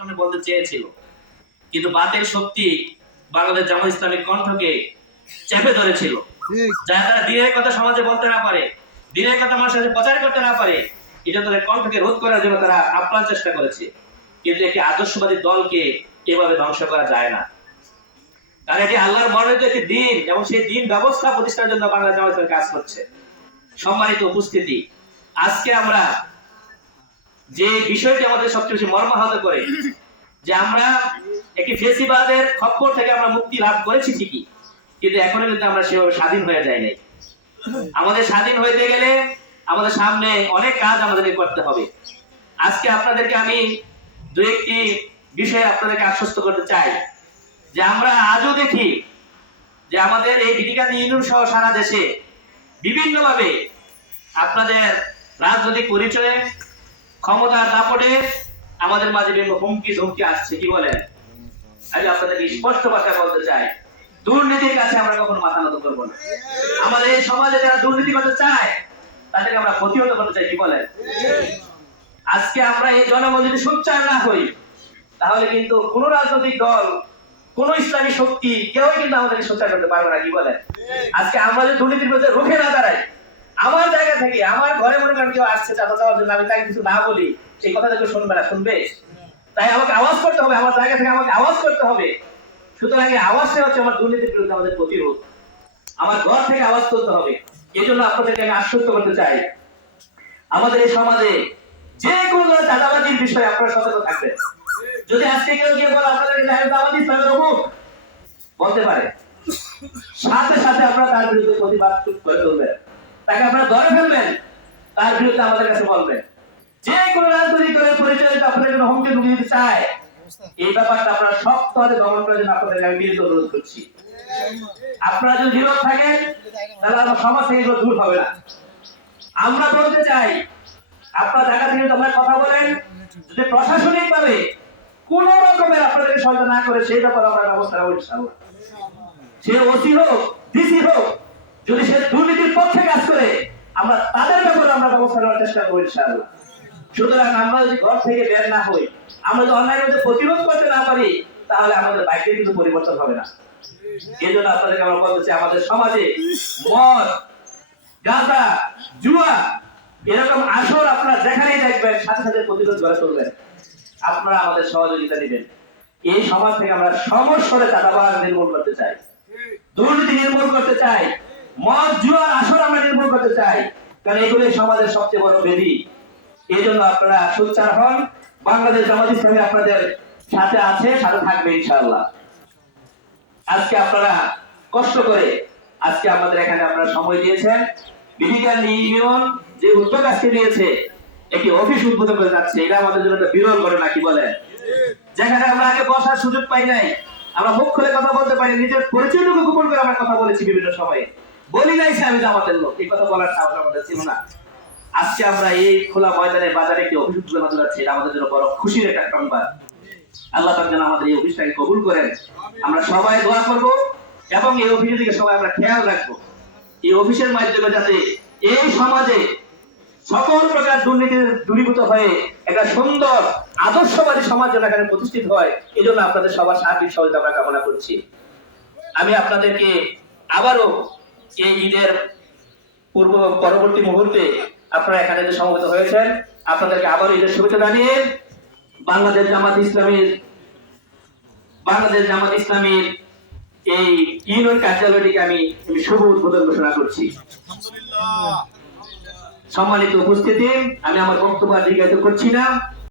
সামনে বলতে চেয়েছিল। কিন্তু বাতের শক্তি বাংলাদেশ জামাত ইসলামের কণ্ঠকে চেপে ধরেছিল। যারা তারা দিনের কথা সমাজে বলতে না পারে দিনের কথা মানুষের কাছে প্রচার করতে না পারে এটা তাদের কণ্ঠকে রোধ করার জন্য তারা আপ্রাণ চেষ্টা করেছে। কিন্তু একটি আদর্শবাদী দলকে এভাবে ধ্বংস করা যায় না। কারণ এটি আল্লাহর মনোনীত একটি দিন এবং সেই দিন ব্যবস্থা প্রতিষ্ঠার জন্য বাংলা জামাত কাজ করছে। সম্মানিত উপস্থিতি আজকে আমরা যে বিষয়টি আমাদের সবচেয়ে বেশি মর্মাহত করে, যে আমরা একটি ফেসিবাদের খপ্পর থেকে আমরা মুক্তি লাভ করেছি ঠিকই, কিন্তু এখনও কিন্তু আমরা সেভাবে স্বাধীন হয়ে যাই নাই। আমাদের স্বাধীন হইতে গেলে আমাদের সামনে অনেক কাজ আমাদেরকে করতে হবে। আজকে আপনাদেরকে আমি দু একটি বিষয়ে আপনাদেরকে আশ্বস্ত করতে চাই, যে আমরা আজও দেখি যে আমাদের এই বিটিকা ইউনিয়ন সহ সারা দেশে বিভিন্নভাবে আপনাদের রাজনৈতিক পরিচয়ে ক্ষমতার দাপটে আমাদের মাঝে বিভিন্ন হুমকি ধমকি আসছে, কি বলেন? আমি আপনাদেরকে স্পষ্ট ভাষায় বলতে চাই, দুর্নীতির কাছে আমরা কখনো মাথা নত করব না। আমাদের এই সমাজে যারা দুর্নীতি করতে চায়, তাদেরকে আমরা প্রতিহত করতে চাই, কি বলেন? আজকে আমরা এই জনগণ যদি সোচ্চার না হই, তাহলে কিন্তু কোন রাজনৈতিক দল, কোন ইসলামী শক্তি কেউই কিন্তু আমাদেরকে সোচ্চার করতে পারবে না, কি বলেন? আজকে আমরা যদি দুর্নীতির বিরুদ্ধে রুখে না দাঁড়াই আমার জায়গা থেকে, আমার ঘরে মনে করেন কেউ আসছে চাঁদা চাওয়ার জন্য, আমি তাকে কিছু না বলি, সেই কথা কেউ শুনবে না, শুনবে? তাই আমাকে আওয়াজ করতে হবে, আমার জায়গা থেকে আমাকে আওয়াজ করতে হবে। সুতরাং এই আওয়াজটা হচ্ছে আমার দুর্নীতির বিরুদ্ধে আমাদের প্রতিরোধ। আমার ঘর থেকে আওয়াজ তুলতে হবে। এই জন্য আপনাদেরকে আমি আশ্বস্ত করতে চাই। আমাদের এই সমাজে যে কোনো চাঁদাবাজির বিষয়ে আপনারা সতর্ক থাকবেন। যদি আজকে কেউ গিয়ে বলে আপনাদের চাঁদাবাজি বলতে পারে। সাথে সাথে আপনারা তার বিরুদ্ধে প্রতিবাদ করে তুলবেন। তাকে আপনারা ধরে ফেলবেন। তার বিরুদ্ধে আমাদের কাছে বলবেন। যে কোনো রাজনৈতিক দলের পরিচয় যদি আপনাদের জন্য হুমকি ঢুকিয়ে দিতে চায়, এই ব্যাপারটা আপনারা শক্ত হাতে দমন করার জন্য আপনাদেরকে আমি বিরত অনুরোধ করছি। আপনারা যদি নীরব থাকেন, তাহলে আমার সমাজ থেকে এগুলো দূর হবে না। আমরা বলতে চাই, আপনার জায়গা থেকে আপনারা কথা বলেন। যদি প্রশাসনিক ভাবে কোন রকমের আপনাদেরকে সহায়তা না করে, সেই ব্যাপারে আমরা ব্যবস্থা নেব সে ওসি হোক, ডিসি হোক, যদি সে দুর্নীতির করে আমরা তাদের ব্যাপারে আমরা ব্যবস্থা নেওয়ার চেষ্টা ইনশাআল্লাহ। সুতরাং আমরা যদি ঘর থেকে বের না হই, আমরা যদি অন্যায় মধ্যে প্রতিরোধ করতে না পারি, তাহলে আমাদের বাইরে কিন্তু পরিবর্তন হবে না। এই জন্য আপনাদেরকে আমরা বলতে চাই, আমাদের সমাজে মদ, গাঁজা, জুয়া, এরকম আসর আপনারা যেখানেই দেখবেন, সাথে সাথে প্রতিরোধ গড়ে তুলবেন। আপনারা আমাদের সহযোগিতা দিবেন এই সমাজ থেকে আমরা সমস্যরে চাঁদাবাজ নির্মূল করতে চাই। দুর্নীতি নির্মূল করতে চাই। মদ জুয়ার আসর আমরা নির্মূল করতে চাই। কারণ এগুলি সমাজের সবচেয়ে বড় বেদি এই জন্য আপনারা সোচ্চার হন। বাংলাদেশ জামাত ইসলামী আপনাদের সাথে আছে, সাথে থাকবে ইনশাআল্লাহ। আজকে আপনারা কষ্ট করে আজকে আমাদের এখানে আপনারা সময় দিয়েছেন। বিধিকার ইউনিয়ন যে উদ্যোগ আজকে নিয়েছে, একটি অফিস উদ্বোধন করে যাচ্ছে। এটা আমাদের জন্য একটা বিরল করে নাকি বলে যেখানে আমরা আগে বসার সুযোগ পাই নাই, আমরা মুখ খুলে কথা বলতে পারি, নিজের পরিচয়টুকু গোপন করে আমরা কথা বলেছি বিভিন্ন সময়ে। বলি নাই আমি জামাতের লোক। এই কথা বলার সাহস আমাদের ছিল না। আজকে আমরা এই খোলা ময়দানে, বাজারে একটি অফিস উদ্বোধন হতে যাচ্ছে। এটা আমাদের জন্য বড় খুশির একটা সংবাদ। আল্লাহ পাক যেন আমাদের এই অফিসটাকে কবুল করেন। আমরা সবাই দোয়া করব এবং এই অফিসের দিকে সবাই আমরা খেয়াল রাখব। এই অফিসের মাধ্যমে যাতে এই সমাজে সকল প্রকার দুর্নীতি দূরীভূত হয়ে একটা সুন্দর, আদর্শবাদী সমাজ যেন এখানে প্রতিষ্ঠিত হয় এই জন্য আপনাদের সবার সার্বিক সহযোগিতা আমরা কামনা করছি। আমি আপনাদেরকে আবারও এই ঈদের পূর্ব পরবর্তী মুহূর্তে আপনারা এখানে যে সমবেত হয়েছেন আপনাদেরকে আবারও ঈদের শুভেচ্ছা জানিয়ে বাংলাদেশ জামাত ইসলামীর বাংলাদেশ জামাত ইসলামীর এই ইউনিয়ন কার্যালয়টিকে আমি শুভ উদ্বোধন ঘোষণা করছি। সম্মানিত উপস্থিতি আমি আমার বক্তব্য দীর্ঘায়িত করছি না।